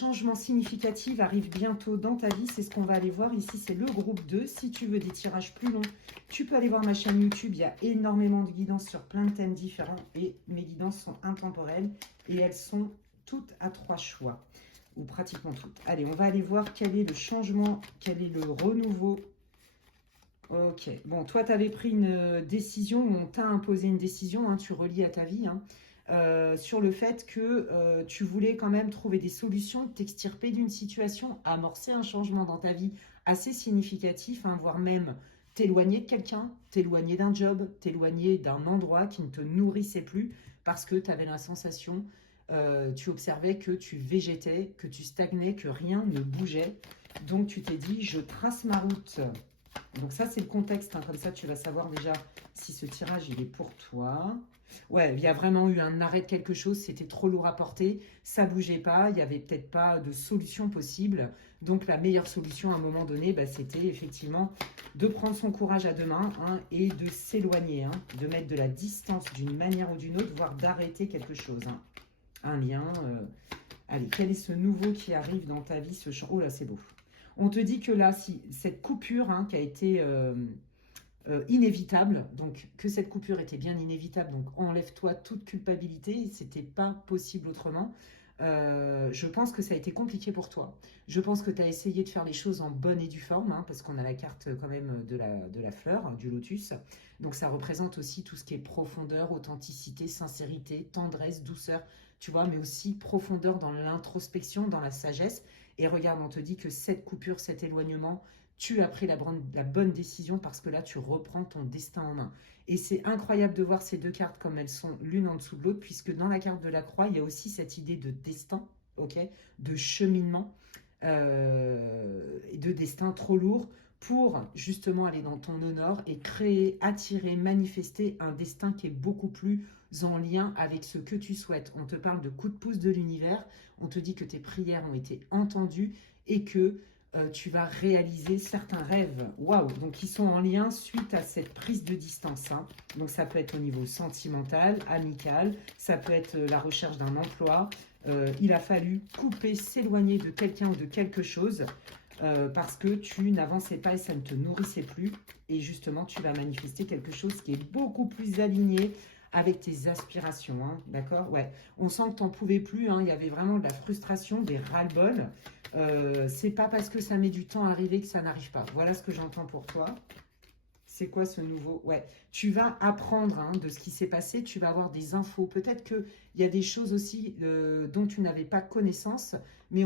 changement significatif arrive bientôt dans ta vie. C'est ce qu'on va aller voir ici. C'est le groupe 2. Si tu veux des tirages plus longs, tu peux aller voir ma chaîne YouTube. Il y a énormément de guidances sur plein de thèmes différents. Et mes guidances sont intemporelles. Et elles sont toutes à 3 choix. Ou pratiquement toutes. Allez, on va aller voir quel est le changement, quel est le renouveau. Ok. Bon, toi, tu avais pris une décision. On t'a imposé une décision. Hein, tu relis à ta vie. Hein. Sur le fait que tu voulais quand même trouver des solutions, t'extirper d'une situation, amorcer un changement dans ta vie assez significatif, hein, voire même t'éloigner de quelqu'un, t'éloigner d'un job, t'éloigner d'un endroit qui ne te nourrissait plus parce que tu avais la sensation, tu observais que tu végétais, que tu stagnais, que rien ne bougeait. Donc tu t'es dit, je trace ma route. Donc ça, c'est le contexte, hein, comme ça tu vas savoir déjà si ce tirage il est pour toi. Ouais, il y a vraiment eu un arrêt de quelque chose, c'était trop lourd à porter, ça bougeait pas, il n'y avait peut-être pas de solution possible. Donc la meilleure solution à un moment donné, bah, c'était effectivement de prendre son courage à deux mains, hein, et de s'éloigner, hein, de mettre de la distance d'une manière ou d'une autre, voire d'arrêter quelque chose. Hein. Un lien. Allez, quel est ce nouveau qui arrive dans ta vie, ce champ? Oh là, c'est beau. On te dit que là, si cette coupure, hein, qui a été inévitable, donc que cette coupure était bien inévitable, donc enlève-toi toute culpabilité, c'était pas possible autrement. Je pense que ça a été compliqué pour toi. Je pense que tu as essayé de faire les choses en bonne et due forme, hein, parce qu'on a la carte quand même de la fleur, hein, du lotus. Donc ça représente aussi tout ce qui est profondeur, authenticité, sincérité, tendresse, douceur, tu vois, mais aussi profondeur dans l'introspection, dans la sagesse. Et regarde, on te dit que cette coupure, cet éloignement, tu as pris la bonne décision parce que là, tu reprends ton destin en main. Et c'est incroyable de voir ces deux cartes comme elles sont l'une en dessous de l'autre, puisque dans la carte de la croix, il y a aussi cette idée de destin, ok, de cheminement, et de destin trop lourd pour justement aller dans ton honneur et créer, attirer, manifester un destin qui est beaucoup plus en lien avec ce que tu souhaites. On te parle de coup de pouce de l'univers, on te dit que tes prières ont été entendues et que tu vas réaliser certains rêves. Waouh! Donc, ils sont en lien suite à cette prise de distance. Hein. Donc, ça peut être au niveau sentimental, amical, ça peut être la recherche d'un emploi. Il a fallu couper, s'éloigner de quelqu'un ou de quelque chose parce que tu n'avançais pas et ça ne te nourrissait plus. Et justement, tu vas manifester quelque chose qui est beaucoup plus aligné avec tes aspirations, hein, d'accord? Ouais, on sent que tu n'en pouvais plus, hein, il y avait vraiment de la frustration, des ras-le-bol. C'est pas parce que ça met du temps à arriver que ça n'arrive pas. Voilà ce que j'entends pour toi. C'est quoi ce nouveau? Ouais, tu vas apprendre, hein, de ce qui s'est passé, tu vas avoir des infos. Peut-être qu'il y a des choses aussi dont tu n'avais pas connaissance, mais